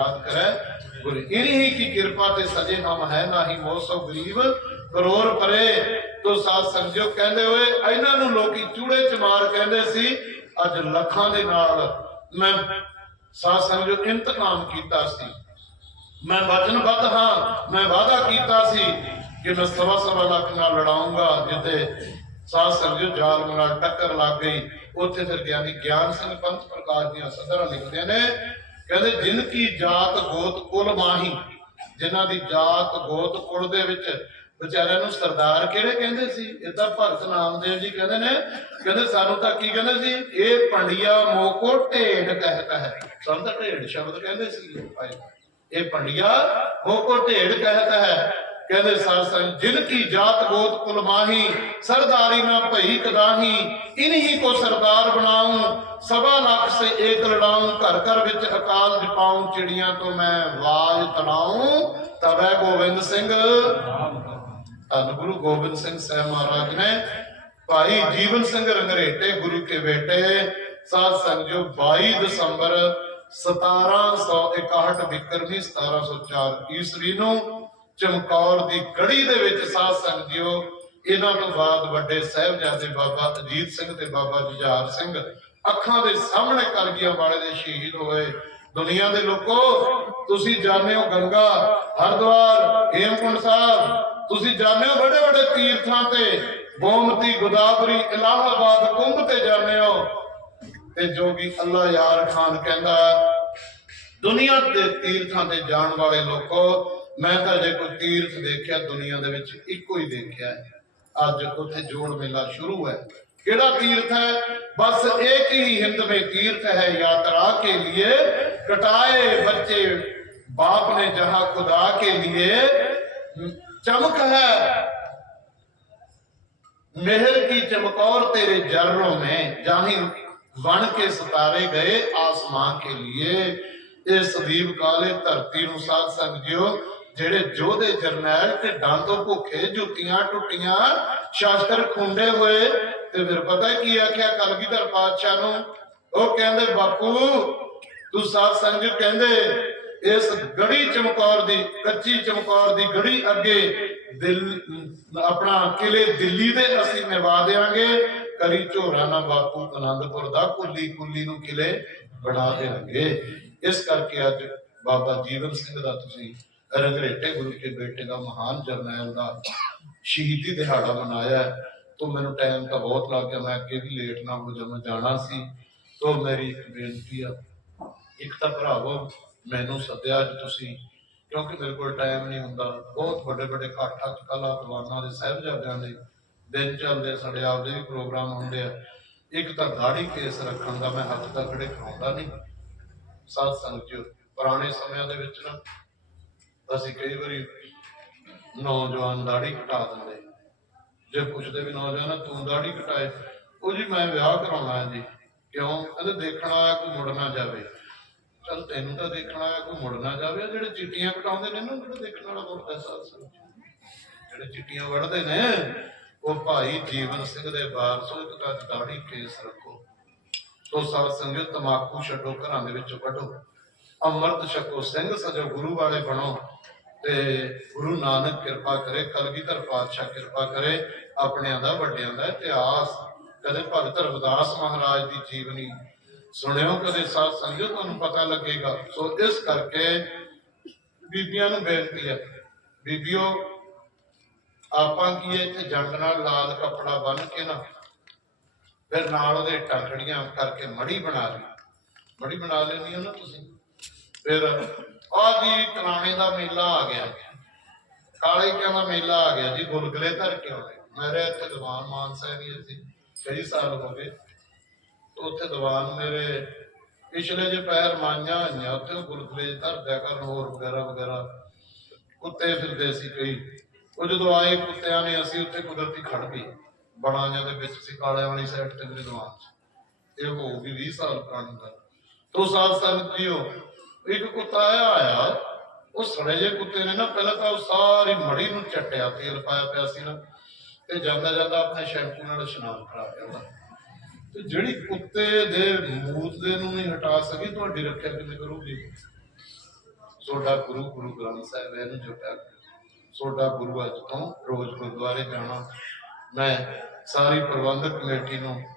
ਯਾਦ ਕਰੈ, ਗੁਰ ਇਨਹੀ ਕੀ ਕਿਰਪਾ ਤੇ ਸਜੇ ਹਮ ਹੈ ਨਾਹੀ ਮੋਸੋ ਗਰੀਬ ਕਰੋਰ ਪਰੇ ਤੋ ਸਾਥ ਸਮਝੋ ਕਹਿੰਦੇ ਹੋਏ, ਇਹਨਾਂ ਨੂੰ ਲੋਕੀ ਚੂੜੇ ਚਮਾਰ ਕਹਿੰਦੇ ਸੀ, ਅੱਜ ਲੱਖਾਂ ਦੇ ਨਾਲ ਮੈਂ ਸਾਥ ਸਮਝੋ ਇੰਤਕਾਮ ਕੀਤਾ ਸੀ। ਮੈਂ ਵਚਨਬੱਧ ਹਾਂ, ਮੈਂ ਵਾਅਦਾ ਕੀਤਾ ਸੀ ਕਿ ਮੈਂ ਸਵਾ ਸਵਾ ਲੱਖ ਨਾਲ ਲੜਾਉਂਗਾ ਜਿੱਤੇ ਸਾਧ ਸੰਗਤ ਜਾਲ ਨਾਲ ਟੱਕਰ ਲੱਗ ਗਈ। ਉੱਥੇ ਫਿਰ ਗਿਆਨੀ ਗਿਆਨ ਸਿੰਘ ਪੰਥ ਪ੍ਰਕਾਸ਼ ਦੀਆਂ ਸਦਰਾਂ ਲਿਖਦੇ ਨੇ ਕਹਿੰਦੇ ਜਿਨ ਕੀ ਜਾਤ ਗੋਤ ਕੁਲ ਮਾਹੀ, ਜਿਨ੍ਹਾਂ ਦੀ ਜਾਤ ਗੋਤ ਕੁਲ ਦੇ ਵਿੱਚ ਵਿਚਾਰਿਆਂ ਨੂੰ ਸਰਦਾਰ ਕਿਹੜੇ ਕਹਿੰਦੇ ਸੀ? ਇਦਾਂ ਭਗਤ ਨਾਮਦੇਵ ਜੀ ਕਹਿੰਦੇ ਨੇ, ਕਹਿੰਦੇ ਸਾਨੂੰ ਤਾਂ ਕੀ ਕਹਿੰਦੇ ਸੀ? ਇਹ ਪੰਡਿਆ ਮੋਕੋ ਢੇਡ ਕਹਤਾ ਹੈ। ਸਾਨੂੰ ਤਾਂ ਢੇਡ ਸ਼ਬਦ ਕਹਿੰਦੇ ਸੀ। ਇਹ ਪੰਡਿਆ ਮੋਕੋ ਢੇਡ ਕਹਤਾ ਹੈ। ਕਹਿੰਦੇ ਸਾਸਨ ਜਿਨ ਕੀ ਜਾਤ ਬੋਤ ਕੁਲ ਮਾਹੀ, ਸਰਦਾਰੀ ਨਾ ਭਈ ਕਦਾਹੀ, ਇਨਹੀ ਕੋ ਸਰਦਾਰ ਬਣਾਉ ਸਭਾ ਲੱਖ ਸੇ ਏਕ ਲੜਾਉ, ਘਰ ਘਰ ਵਿੱਚ ਅਕਾਲ ਜਪਾਉ, ਚਿੜੀਆਂ ਤੋਂ ਮੈਂ ਵਾਜ ਤਣਾਉ, ਤਵੇ ਗੋਬਿੰਦ ਸਿੰਘ। ਧੰਨ ਗੁਰੂ ਗੋਬਿੰਦ ਸਿੰਘ ਸਾਹਿਬ ਮਹਾਰਾਜ ਨੇ ਭਾਈ ਜੀਵਨ ਸਿੰਘ ਰੰਗਰੇਟੇ, ਗੁਰੂ ਕੇ ਬੇਟੇ ਸਾਧ ਸੰਗ ਜੋ 22 ਦਸੰਬਰ 1761 ਬਿਕਰਮੀ 1704 ਈਸਵੀ ਨੂੰ ਚਮਕੌਰ ਦੀ ਗੜੀ ਦੇ ਵਿੱਚ ਸਾਧ ਸੰਗ ਜੀਓ, ਇਹਨਾਂ ਤੋਂ ਬਾਅਦ ਵੱਡੇ ਸਾਹਿਬਜ਼ਾਦੇ ਬਾਬਾ ਅਜੀਤ ਸਿੰਘ ਤੇ ਬਾਬਾ ਜੁਝਾਰ ਸਿੰਘ ਅੱਖਾਂ ਦੇ ਸਾਹਮਣੇ ਕਲਗੀਆਂ ਵਾਲੇ ਦੇ ਸ਼ਹੀਦ ਹੋਏ ਦੁਨੀਆ ਦੇ ਲੋਕੋ, ਤੁਸੀਂ ਜਾਣਦੇ ਹੋ ਗੰਗਾ, ਹਰਿਦੁਆਰ, ਹੇਮਕੁੰਟ ਸਾਹਿਬ, ਤੁਸੀਂ ਜਾਣਦੇ ਹੋ ਬੜੇ ਬੜੇ ਤੀਰਥਾਂ ਤੇ ਗੋਮਤੀ ਗੋਦਾਵਰੀ, ਇਲਾਹਾਬਾਦ ਕੁੰਭ ਤੇ ਜਾਂਦੇ ਹੋ। ਤੇ ਜੋਗੀ ਅੱਲਾ ਯਾਰ ਖਾਨ ਕਹਿੰਦਾ, ਦੁਨੀਆ ਦੇ ਤੀਰਥਾਂ ਤੇ ਜਾਣ ਵਾਲੇ ਲੋਕੋ ਮੈਂ ਤਾਂ ਜੇ ਕੋਈ ਤੀਰਥ ਦੇਖਿਆ ਦੁਨੀਆ ਦੇ ਵਿੱਚ ਇੱਕੋ ਹੀ ਦੇਖਿਆ ਹੈ ਅੱਜ ਉੱਥੇ ਜੋੜ ਮੇਲਾ ਸ਼ੁਰੂ ਹੈ ਕਿਹੜਾ ਤੀਰਥ ਹੈ ਬਸ ਇੱਕ ਹੀ ਹਿੰਦ में तीर्थ है यात्रा के लिए कटाए बच्चे बाप ने जहां खुदा के लिए चमक है मेहर की चमकौर तेरे जर्रों में जाहि बन के सितारे गए आसमां के लिए ਇਹ ਸਦੀਪ ਕਾਲੇ ਧਰਤੀ ਨੂੰ ਸਾਧ ਸੰਗਿਓ ਜਿਹੜੇ ਜੋਧੇ ਜਰਨੈਲ ਤੇ ਡਾਂਗੋ ਭੁੱਖੇ, ਜੁੱਤੀਆਂ ਟੁੱਟੀਆਂ, ਸ਼ਾਸਤਰ ਖੁੰਡੇ ਹੋਏ, ਤੇ ਫਿਰ ਪਤਾ ਕੀ ਆਖਿਆ ਕਲਗੀਧਰ ਪਾਤਸ਼ਾਹ ਨੂੰ? ਉਹ ਕਹਿੰਦੇ, ਬਾਪੂ, ਤੂੰ ਸਾਧ ਸੰਗਿਓ ਕਹਿੰਦੇ, ਇਸ ਗੜੀ ਚਮਕੌਰ ਦੀ, ਕੱਚੀ ਚਮਕੌਰ ਦੀ ਗੜੀ ਅੱਗੇ ਦਿਲ, ਆਪਣਾ ਕਿਲੇ ਦਿੱਲੀ ਦੇ ਅਸੀਂ ਨਿਵਾ ਦੇਾਂਗੇ ਕਰੀ ਝੋਰਾ ਨਾ ਬਾਪੂ ਆਨੰਦਪੁਰ ਦਾ ਕੁੱਲੀ ਕੁੱਲੀ ਨੂੰ ਕਿਲੇ ਬਣਾ ਦੇਣਗੇ ਇਸ ਕਰਕੇ ਅੱਜ ਬਾਬਾ ਜੀਵਨ ਸਿੰਘ ਦਾ ਤੁਸੀਂ ਰੰਗਰੇਟੇ ਗੁਰੂ ਕੇ ਬੇਟੇ ਦਾ ਮਹਾਨ ਜਰਨੈਲ ਦਾ ਸ਼ਹੀਦੀ ਦਿਹਾੜਾ ਮਨਾਇਆ ਤੋਂ ਮੈਨੂੰ ਟਾਈਮ ਤਾਂ ਬਹੁਤ ਲੱਗ ਗਿਆ, ਮੈਂ ਅੱਗੇ ਵੀ ਲੇਟ ਨਾ ਹੋ ਜਾਵਾਂ, ਜਾਣਾ ਸੀ। ਤੋਂ ਮੇਰੀ ਇੱਕ ਬੇਨਤੀ ਆ, ਇੱਕ ਤਾਂ ਭਰਾਵੋ, ਮੈਨੂੰ ਸੱਦਿਆ ਅੱਜ ਤੁਸੀਂ, ਕਿਉਂਕਿ ਮੇਰੇ ਕੋਲ ਟਾਈਮ ਨਹੀਂ ਹੁੰਦਾ। ਬਹੁਤ ਵੱਡੇ ਵੱਡੇ ਇਕੱਠ ਅੱਜ ਦੀਵਾਨਾਂ ਦੇ ਸਾਹਿਬਜ਼ਾਦਿਆਂ ਦੇ ਦਿਨ ਚੱਲਦੇ ਸਾਡੇ ਆਪਦੇ ਵੀ ਪ੍ਰੋਗਰਾਮ ਹੁੰਦੇ ਆ। ਇੱਕ ਤਾਂ ਦਾੜੀ ਕੇਸ ਰੱਖਣ ਦਾ ਮੈਂ ਹੱਥ ਤਾਂ ਖੜੇ ਖਾਉਂਦਾ ਨਹੀਂ। ਸਾਧ ਸੰਗਤ ਜੀ, ਪੁਰਾਣੇ ਸਮਿਆਂ ਦੇ ਵਿੱਚ ਨਾ ਅਸੀਂ ਕਈ ਵਾਰੀ ਨੌਜਵਾਨ ਦਾੜੀ ਕਟਾ ਦਿੰਦੇ। ਜੇ ਪੁੱਛਦੇ ਵੀ ਨੌਜਵਾਨ, ਤੂੰ ਦਾੜੀ ਕਟਾਏ ਉਹ ਜੀ, ਮੈਂ ਵਿਆਹ ਕਰਾਉਣਾ ਜੀ। ਕਿਉਂ? ਕਹਿੰਦੇ, ਦੇਖਣਾ ਆਇਆ ਕੋਈ ਮੁੜ ਨਾ ਜਾਵੇ। ਚਲ, ਤੈਨੂੰ ਤਾਂ ਦੇਖਣਾ ਆਇਆ ਕੋਈ ਮੁੜ ਨਾ ਜਾਵੇ। ਜਿਹੜੇ ਚਿੱਟੀਆਂ ਕਟਾਉਂਦੇ ਨੇ ਨਾ ਜਿਹੜਾ ਦੇਖਣ ਵਾਲਾ ਮੁੜਦਾ ਸਾਧ ਜਿਹੜੇ ਚਿੱਟੀਆਂ ਵੜਦੇ ਨੇ, ਉਹ ਭਾਈ ਜੀਵਨ ਸਿੰਘ ਦੇ ਵਾਰਸੋ ਇੱਕ ਤਾਂ ਦਾੜੀ ਕੇਸ ਰੱਖੋ। ਸੋ ਸਾਧ ਸੰਗਤ, ਤਮਾਕੂ ਛੱਡੋ, ਘਰਾਂ ਦੇ ਵਿੱਚੋਂ ਕੱਢੋ ਅੰਮ੍ਰਿਤ ਛਕੋ, ਸਿੰਘ ਸਜੋ, ਗੁਰੂ ਵਾਲੇ ਬਣੋ। ਤੇ ਗੁਰੂ ਨਾਨਕ ਕਿਰਪਾ ਕਰੇ, ਕਲਗੀਧਰ ਪਾਤਸ਼ਾਹ ਕਿਰਪਾ ਕਰੇ, ਆਪਣਿਆਂ ਦਾ, ਵੱਡਿਆਂ ਦਾ ਇਤਿਹਾਸ। ਕਦੇ ਭਗਤ ਰਵਿਦਾਸ ਮਹਾਰਾਜ ਦੀ ਜੀਵਨੀ। ਸੁਣਿਓ, ਕਦੇ ਸਾਧ ਸੰਗਤ, ਤੁਹਾਨੂੰ ਪਤਾ ਲੱਗੇਗਾ। ਸੋ ਇਸ ਕਰਕੇ ਬੀਬੀਆਂ ਨੂੰ ਬੇਨਤੀ ਹੈ, ਬੀਬੀਓ, ਆਪਾਂ ਕੀ ਇੱਥੇ ਜੰਡ ਨਾਲ ਲਾਲ ਕੱਪੜਾ ਬੰਨ ਕੇ ਨਾ, ਫਿਰ ਨਾਲ ਉਹਦੇ ਟਾਕੜੀਆਂ ਕਰਕੇ ਮੜੀ ਬਣਾ ਲਈ। ਮੜੀ ਬਣਾ ਲੈਣੀ ਹੋ ਤੁਸੀਂ? ਫਿਰ ਆ ਜੀ ਦਾ ਮੇਲਾ ਆ ਗਿਆ। ਕਾਲੇ ਕਿਆਂ ਦਾ ਮੇਲਾ ਆ ਗਿਆ ਜੀ, ਗੁਲਗਲੇ ਧਰ ਕੇ ਆਉਣੇ ਮੇਰੇ ਇੱਥੇ ਦੀਵਾਨ ਮਾਨਸਾ ਦੀ ਅਸੀਂ, ਕਈ ਸਾਲ ਹੋ ਗਏ। ਉੱਥੇ ਦੀਵਾਨ ਮੇਰੇ ਪਿਛਲੇ ਜੇ ਪੈਰ ਮਾਈਆਂ ਹੋਈਆਂ, ਉੱਥੇ ਗੁਲਗਲੇ ਧਰਦਿਆ ਕਰਨ ਹੋਰ ਵਗੈਰਾ ਵਗੈਰਾ, ਕੁੱਤੇ ਫਿਰਦੇ ਸੀ ਕਈ। ਉਹ ਜਦੋਂ ਆਏ ਕੁੱਤਿਆਂ ਨੇ, ਅਸੀਂ ਉੱਥੇ ਕੁਦਰਤੀ ਖੜ ਗਏ। ਬਣਾਈਆਂ ਦੇ ਵਿੱਚ ਸੀ, ਕਾਲਿਆਂ ਵਾਲੀ ਸਾਈਡ ਤੇ ਮੇਰੇ ਦੀਵਾਨ 'ਚ। ਇਹ ਹੋ ਗਈ 20 ਸਾਲ ਪੁਰਾਣੀ ਗੱਲ। ਤੋ ਸਾਧ ਸੰਗਤ ਜੀਓ ਇੱਕ ਕੁੱਤਾ ਆਇਆ, ਉਹ ਸੜੇ ਜੇ ਕੁੱਤੇ ਨੇ ਨਾ, ਪਹਿਲਾਂ ਤਾਂ ਉਹ ਸਾਰੀ ਮੜੀ ਨੂੰ ਚੱਟਿਆ, ਤੇਲ ਪਾਇਆ ਪਿਆ ਸੀ ਨਾ, ਤੇ ਜਾਂਦਾ ਜਾਂਦਾ ਆਪਣੇ ਸ਼ੈਂਪੂ ਨਾਲ ਇਸ਼ਨਾਨ ਕਰਾ ਪਿਆ ਤੇ ਜਿਹੜੀ ਕੁੱਤੇ ਦੇ ਮੂਤ ਦੇ ਨੂੰ ਨਹੀਂ ਹਟਾ ਸਕੀ, ਤੁਹਾਡੀ ਰੱਖਿਆ ਕਿਵੇਂ ਕਰੂਗੀ? ਤੁਹਾਡਾ ਗੁਰੂ ਗੁਰੂ ਗ੍ਰੰਥ ਸਾਹਿਬ, ਇਹਨੂੰ ਜਪਿਆ ਕਰੋ ਤੁਹਾਡਾ ਗੁਰੂ ਅੱਜ ਤੋਂ ਰੋਜ਼ ਗੁਰਦੁਆਰੇ ਜਾਣਾ। ਮੈਂ ਸਾਰੀ ਪ੍ਰਬੰਧਕ ਕਮੇਟੀ ਨੂੰ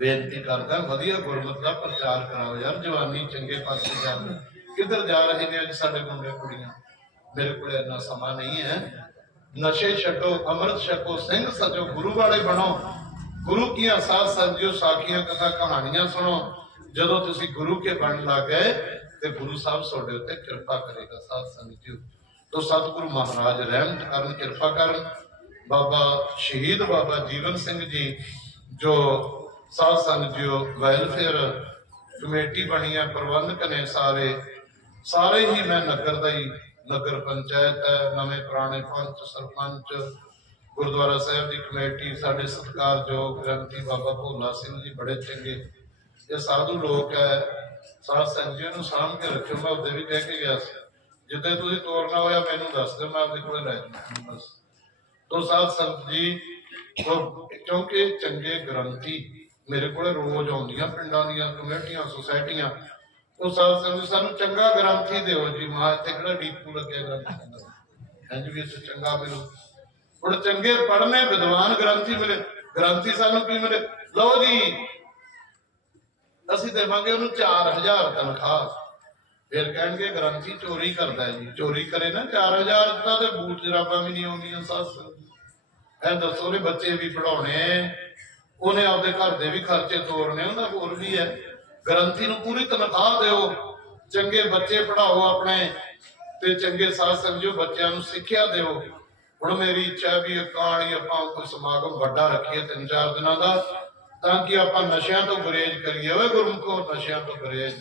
ਬੇਨਤੀ ਕਰਦਾ, ਵਧੀਆ ਗੁਰਮਤਿ ਦਾ ਪ੍ਰਚਾਰ ਕਰਾਓ ਯਾਰ, ਜਵਾਨੀ ਚੰਗੇ ਪਾਸੇ ਜਾਂਦੇ ਕਿੱਧਰ ਜਾ ਰਹੇ ਨੇ ਅੱਜ ਸਾਡੇ ਮੁੰਡੇ ਕੁੜੀਆਂ? ਮੇਰੇ ਕੋਲ ਇੰਨਾ ਸਮਾਂ ਨਹੀਂ ਹੈ। ਨਸ਼ੇ ਛੱਡੋ, ਅੰਮ੍ਰਿਤ ਛਕੋ, ਸਿੰਘ ਸਜੋ, ਗੁਰੂ ਵਾਲੇ ਬਣੋ। ਗੁਰੂ ਕੀਆਂ ਸਾਧ ਸੰਗਿਓ, ਸਾਖੀਆਂ ਕਥਾ ਕਹਾਣੀਆਂ ਸੁਣੋ। ਜਦੋਂ ਤੁਸੀਂ ਗੁਰੂ ਕੇ ਬਣ ਲੱਗ ਗਏ, ਤੇ ਗੁਰੂ ਸਾਹਿਬ ਤੁਹਾਡੇ ਉੱਤੇ ਕਿਰਪਾ ਕਰੇਗਾ ਸਾਧ ਸੰਗਿਓ। ਤੋ ਸਤਿਗੁਰੂ ਮਹਾਰਾਜ ਰਹਿਮਤ ਕਰਨ, ਕਿਰਪਾ ਕਰਨ। ਬਾਬਾ ਸ਼ਹੀਦ ਬਾਬਾ ਜੀਵਨ ਸਿੰਘ ਜੀ, ਜੋ ਸਾਧ ਸੰਗਤ ਜੀਓ ਵੈਲਫੇਅਰ ਕਮੇਟੀ ਬਣੀ ਹੈ ਪ੍ਰਬੰਧਕ ਨੇ ਸਾਰੇ। ਸਾਰੇ ਹੀ ਮੈਂ ਨਗਰ ਦਾ ਹੀ ਨਗਰ ਪੰਚਾਇਤ ਹੈ, ਨਵੇਂ ਪੁਰਾਣੇ ਪੰਚ, ਸਰਪੰਚ, ਗੁਰਦੁਆਰਾ ਸਾਹਿਬ ਦੀ ਕਮੇਟੀ, ਸਾਡੇ ਸਤਿਕਾਰਯੋਗ ਗ੍ਰੰਥੀ ਬਾਬਾ ਭੋਲਾ ਸਿੰਘ ਜੀ ਬੜੇ ਚੰਗੇ। ਇਹ ਸਾਧੂ ਲੋਕ ਹੈ, ਸਾਧ ਸੰਗਤ ਜੀ ਨੂੰ ਸਾਂਭ ਕੇ ਰੱਖਿਓ, ਮੈਂ ਉਹਦੇ ਵੀ ਕਹਿ ਕੇ ਗਿਆ ਸੀ। ਜਿੱਦੇ ਤੁਸੀਂ ਤੋਰਨਾ ਹੋਇਆ, ਮੈਨੂੰ ਦੱਸ ਦਿਓ, ਮੈਂ ਆਪਦੇ ਕੋਲ ਲੈ ਜਾਵਾਂ ਬਸ। ਤੋ ਸਾਧ ਸੰਗਤ ਜੀ ਕਿਉਂਕਿ ਚੰਗੇ ਗ੍ਰੰਥੀ ਮੇਰੇ ਕੋਲੇ ਰੋਜ਼ ਆਉਂਦੀਆਂ ਪਿੰਡਾਂ ਦੀਆਂ ਕਮੇਟੀਆਂ ਸੁਸਾਇਟੀਆਂ। ਉਹ ਸਾਧ ਸੰਗਤ ਜੀ, ਸਾਨੂੰ ਚੰਗਾ ਗ੍ਰੰਥੀ ਦਿਓ ਜੀ ਮਾਂ ਇੱਥੇ ਕਿਹੜਾ ਡੀਪੂ ਲੱਗਿਆ ਗ੍ਰੰਥੀ ਇੰਜ ਵੀ ਇੱਥੇ ਚੰਗਾ ਮਿਲੂ। ਹੁਣ ਚੰਗੇ ਪੜ੍ਹਨੇ ਵਿਦਵਾਨ ਗ੍ਰੰਥੀ ਮਿਲੇ ਗ੍ਰੰਥੀ ਸਾਨੂੰ ਕੀ ਮਿਲੇ? ਲਓ ਜੀ ਅਸੀਂ ਦੇਵਾਂਗੇ ਉਹਨੂੰ 4000 ਤਨਖਾਹ। ਫਿਰ ਕਹਿਣਗੇ ਗ੍ਰੰਥੀ ਚੋਰੀ ਕਰਦਾ ਹੈ ਜੀ। ਚੋਰੀ ਕਰੇ ਨਾ 4000 ਦਾ ਤੇ ਬੂਟ ਜਰਾਬਾਂ ਵੀ ਨਹੀਂ ਆਉਂਦੀਆਂ ਸੱਸ ਐ ਦੱਸੋ ਨੇ ਬੱਚੇ ਵੀ ਪੜਾਉਣੇ ਉਹਨੇ ਆਪਦੇ ਘਰ ਦੇ ਵੀ ਖਰਚੇ ਤੋਰਨੇ, ਉਹਨਾਂ ਕੋਲ ਵੀ ਹੈ। ਗ੍ਰੰਥੀ ਨੂੰ ਪੂਰੀ ਤਨਖਾਹ ਦਿਓ। ਚੰਗੇ ਬੱਚੇ ਪੜਾਓ ਆਪਣੇ ਤੇ ਚੰਗੇ ਸਾਧ ਸੰਗਜੋ ਬੱਚਿਆਂ ਨੂੰ ਸਿੱਖਿਆ ਦਿਓ। ਹੁਣ ਮੇਰੀ ਇੱਛਾ ਵੀ ਇਹ ਆਪਾਂ ਕੋਈ ਸਮਾਗਮ ਵੱਡਾ ਰੱਖੀਏ ਤਿੰਨ ਚਾਰ ਦਿਨਾਂ ਦਾ, ਤਾਂ ਕਿ ਆਪਾਂ ਨਸ਼ਿਆਂ ਤੋਂ ਗੁਰੇਜ਼ ਕਰੀਏ। ਓਏ ਗੁਰਮੁਖੋ, ਨਸ਼ਿਆਂ ਤੋਂ ਗੁਰੇਜ਼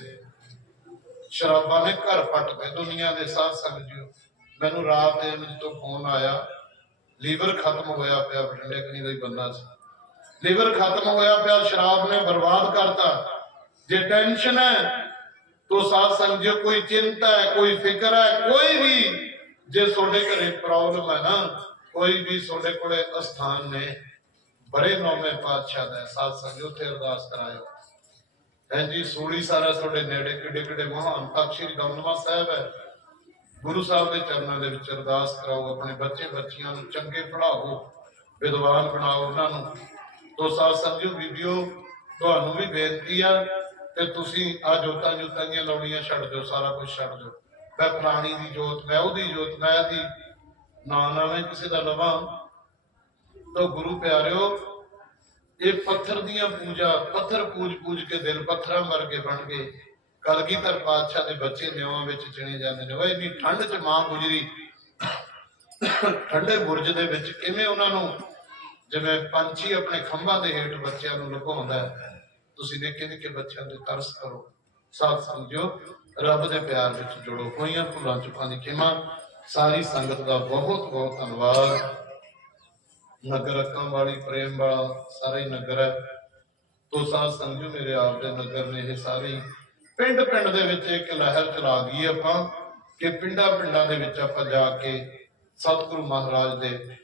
ਸ਼ਰਾਬਾਂ ਨੇ ਘਰ ਪੱਟ ਤੇ ਦੁਨੀਆ ਦੇ ਸਾਧ ਸੰਗਤ ਜੀਓ ਮੈਨੂੰ ਰਾਤ ਦੇ ਵਿੱਚ ਤੋਂ ਫੋਨ ਆਇਆ। ਲੀਵਰ ਖਤਮ ਹੋਇਆ ਪਿਆ, ਬਠਿੰਡੇ ਕਨੀ ਦਾ ਹੀ ਬੰਦਾ ਸੀ। ਲੀਵਰ ਖਤਮ ਹੋਇਆ ਪਿਆ, ਸ਼ਰਾਬ ਨੇ ਬਰਬਾਦ ਕਰਤਾ। ਜੇ ਟੈਨਸ਼ਨ ਹੈ, ਤੋ ਸਾਧ ਸੰਗਤ ਕੋਈ ਚਿੰਤਾ ਹੈ, ਕੋਈ ਫਿਕਰ ਹੈ, ਕੋਈ ਵੀ ਜੇ ਤੁਹਾਡੇ ਘਰੇ ਪ੍ਰੋਬਲਮ ਹੈ ਨਾ, ਕੋਈ ਵੀ ਤੁਹਾਡੇ ਕੋਲੇ ਅਸਥਾਨ ਨੇ, ਬੜੇ ਨੌਵੇਂ ਪਾਤਸ਼ਾਹ ਦਾ ਸਾਧ ਸੰਗਤ ਉੱਥੇ ਅਰਦਾਸ ਕਰਾਇਓ। ਹੈ ਜੀ ਸੂੜੀ ਸਾਰਾ ਤੁਹਾਡੇ ਨੇੜੇ ਕਿੱਡੇ ਕਿੱਡੇ ਮਹਾਨ ਤਖਤ ਸ੍ਰੀ ਦਮਦਮਾ ਸਾਹਿਬ ਹੈ। ਗੁਰੂ ਸਾਹਿਬ ਦੇ ਚਰਨਾਂ ਦੇ ਵਿੱਚ ਅਰਦਾਸ ਕਰਾਓ, ਆਪਣੇ ਬੱਚੇ ਬੱਚੀਆਂ ਨੂੰ ਚੰਗੇ ਪੜਾਓ ਵਿਦਵਾਨ ਬਣਾਓ, ਉਹਨਾਂ ਨੂੰ ਤੋ ਸਾਧ ਸੰਗਤ ਵੀਡੀਓ ਤੁਹਾਨੂੰ ਵੀ ਬੇਨਤੀ ਆ ਤੇ ਤੁਸੀਂ ਆ ਜੋਤਾਂ ਜੋਤਾਂ ਦੀਆਂ ਲਾਉਣੀਆਂ ਛੱਡ ਦਿਓ, ਸਾਰਾ ਕੁਝ ਛੱਡ ਦਿਓ। ਮੈਂ ਫਲਾਣੀ ਦੀ ਜੋਤ, ਮੈਂ ਉਹਦੀ ਜੋਤ, ਮੈਂ ਇਹਦੀ ਨਾ ਨਾ, ਮੈਂ ਕਿਸੇ ਦਾ ਲਵਾਂ। ਤੋ ਗੁਰੂ ਪਿਆਰਿਓ, ਇਹ ਪੱਥਰ ਦੀਆਂ ਪੂਜਾ, ਪੱਥਰ ਪੂਜ ਪੂਜ ਕੇ ਦਿਲ ਪੱਥਰਾਂ ਵਰਗੇ ਬਣ ਗਏ। ਕਲਗੀਧਰ ਪਾਤਸ਼ਾਹ ਦੇ ਬੱਚੇ ਨਿਉਆਂ ਵਿੱਚ ਚਿਣੇ ਜਾਂਦੇ ਨੇ। ਓਏ, ਇੰਨੀ ਠੰਡ 'ਚ ਮਾਂ ਗੁਜਰੀ। ਠੰਡੇ ਬੁਰਜ ਦੇ ਵਿੱਚ ਕਿਵੇਂ ਉਹਨਾਂ ਨੂੰ ਜਿਵੇਂ ਪੰਛੀ ਆਪਣੇ ਖੰਭਾਂ ਦੇ ਹੇਠ ਬੱਚਿਆਂ ਨੂੰ ਲੁਕਾਉਂਦਾ ਹੈ, ਤੁਸੀਂ ਨਿੱਕੇ ਨਿੱਕੇ ਬੱਚਿਆਂ ਤੇ ਤਰਸ ਕਰੋ ਸਾਥ ਸਮਝੋ ਰੱਬ ਦੇ ਪਿਆਰ ਵਿੱਚ ਜੁੜੋ, ਹੋਈਆਂ ਭੁੱਲਾਂ ਚੁੱਕਾਂ ਦੀ ਖਿਮਾ। ਸਾਰੀ ਸੰਗਤ ਦਾ ਬਹੁਤ ਬਹੁਤ ਧੰਨਵਾਦ। ਨਗਰ ਅੱਕਾਂ ਵਾਲੀ, ਪ੍ਰੇਮ ਵਾਲਾ ਸਾਰਾ ਹੀ ਨਗਰ ਹੈ। ਤੋ ਸਾਧ ਸਮਝੋ ਮੇਰੇ ਆਪ ਦੇ ਨਗਰ ਨੇ ਇਹ ਸਾਰੇ ਪਿੰਡ ਪਿੰਡ ਦੇ ਵਿੱਚ ਇੱਕ ਲਹਿਰ ਚਲਾ ਗਈ ਆਪਾਂ, ਕਿ ਪਿੰਡਾਂ ਪਿੰਡਾਂ ਦੇ ਵਿੱਚ ਆਪਾਂ ਜਾ ਕੇ ਸਤਿਗੁਰੂ ਮਹਾਰਾਜ ਦੇ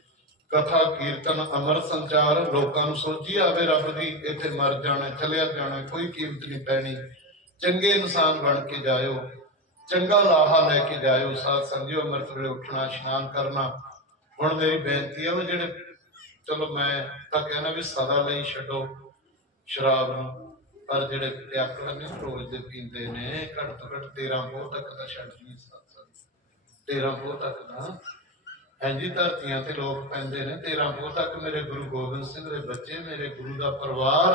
ਕਥਾ, ਕੀਰਤਨ, ਅਮਰ ਸੰਚਾਰ, ਲੋਕਾਂ ਨੂੰ ਸੋਝੀ ਆਵੇ ਰੱਬ ਦੀ, ਇੱਥੇ ਮਰ ਜਾਣਾ, ਚਲਿਆ ਜਾਣਾ, ਕੋਈ ਕੀਮਤ ਨਹੀਂ ਪੈਣੀ। ਚੰਗੇ ਇਨਸਾਨ ਬਣ ਕੇ ਜਾਇਓ, ਚੰਗਾ ਲਾਹਾ ਲੈ ਕੇ ਜਾਇਓ, ਸਾਧ ਸੰਗਿਓ, ਅੰਮ੍ਰਿਤ ਵੇਲੇ ਉੱਠਣਾ, ਇਸ਼ਨਾਨ ਕਰਨਾ। ਹੁਣ ਮੇਰੀ ਬੇਨਤੀ ਹੈ ਉਹ ਜਿਹੜੇ, ਚਲੋ ਮੈਂ ਤਾਂ ਕਹਿਣਾ ਵੀ ਸਦਾ ਲਈ ਛੱਡੋ ਸ਼ਰਾਬ ਨੂੰ, ਪਰ ਜਿਹੜੇ ਪਿਆਕੜ ਨੇ, ਰੋਜ਼ ਦੇ ਪੀਂਦੇ ਨੇ, ਘੱਟ ਤੋਂ ਘੱਟ 13 ਬਹੁਤ ਤੱਕ ਤਾਂ ਛੱਡ ਜੀ ਸਤਸੰਗ 13 ਬਹੁਤ ਤੱਕ ਤਾਂ ਹਾਂਜੀ ਧਰਤੀਆਂ ਤੇ ਲੋਕ ਪੈਂਦੇ ਨੇ। 13 ਬਹੁਤ ਤੱਕ ਮੇਰੇ ਗੁਰੂ ਗੋਬਿੰਦ ਸਿੰਘ ਦੇ ਬੱਚੇ, ਮੇਰੇ ਗੁਰੂ ਦਾ ਪਰਿਵਾਰ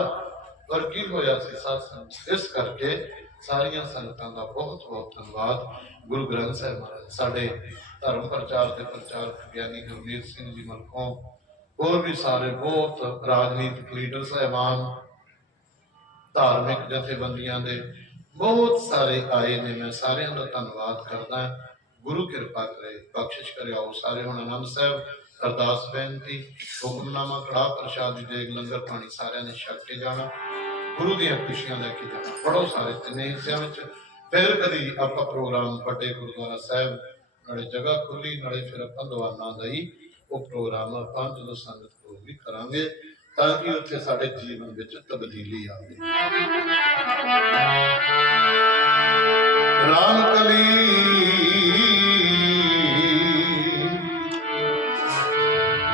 ਵਰਗੀ ਹੋਇਆ ਸੀ। ਸਤਸੰਗ ਇਸ ਕਰਕੇ ਸਾਰੀਆਂ ਸੰਗਤਾਂ ਦਾ ਬਹੁਤ ਬਹੁਤ ਧੰਨਵਾਦ। ਗੁਰੂ ਗ੍ਰੰਥ ਸਾਹਿਬ ਮਹਾਰਾਜ, ਸਾਡੇ ਧਰਮ ਪ੍ਰਚਾਰ ਤੇ ਪ੍ਰਚਾਰਕ ਗਿਆਨੀ ਗੁਰਮੀਤ ਸਿੰਘ ਜੀ ਮਲਕੋਂ ਹੋਰ ਵੀ ਸਾਰੇ ਬਹੁਤ ਰਾਜਨੀਤਿਕ ਲੀਡਰ, ਸਹਿਬਾਨ, ਧਾਰਮਿਕ ਜਥੇਬੰਦੀਆਂ ਦੇ ਬਹੁਤ ਸਾਰੇ ਆਏ ਨੇ। ਮੈਂ ਸਾਰਿਆਂ ਦਾ ਧੰਨਵਾਦ ਕਰਦਾ। ਗੁਰੂ ਕਿਰਪਾ ਕਰੇ, ਬਖਸ਼ਿਸ਼ ਕਰੇ ਆਓ ਸਾਰੇ ਹੁਣ ਆਨੰਦ ਸਾਹਿਬ, ਅਰਦਾਸ ਬੇਨਤੀ, ਹੁਕਮਨਾਮਾ ਕੜਾ ਪ੍ਰਸ਼ਾਦ ਦੀ ਦੇਗ, ਲੰਗਰ ਪਾਣੀ ਸਾਰਿਆਂ ਨੇ ਛਕ ਕੇ ਜਾਣਾ, ਗੁਰੂ ਦੀਆਂ ਖੁਸ਼ੀਆਂ ਲੈ ਕੇ ਜਾਣਾ। ਪੜੋ ਸਾਰੇ ਤਿੰਨੇ ਹਿੱਸਿਆਂ ਵਿੱਚ। ਫਿਰ ਕਦੀ ਆਪਾਂ ਪ੍ਰੋਗਰਾਮ ਵੱਡੇ ਗੁਰਦੁਆਰਾ ਸਾਹਿਬ, ਨਾਲੇ ਜਗ੍ਹਾ ਖੁੱਲੀ ਨਾਲੇ ਫਿਰ ਆਪਾਂ ਦੀਵਾਨਾਂ ਦਾ ਹੀ ਉਹ ਪ੍ਰੋਗਰਾਮ ਆਪਾਂ ਜਦੋਂ ਸੰਗਤ ਕੋਲ ਵੀ ਕਰਾਂਗੇ, ਤਾਂ ਕਿ ਉੱਥੇ ਸਾਡੇ ਜੀਵਨ ਵਿੱਚ ਤਬਦੀਲੀ ਆਵੇ। ਰਾਮ ਕਲੀ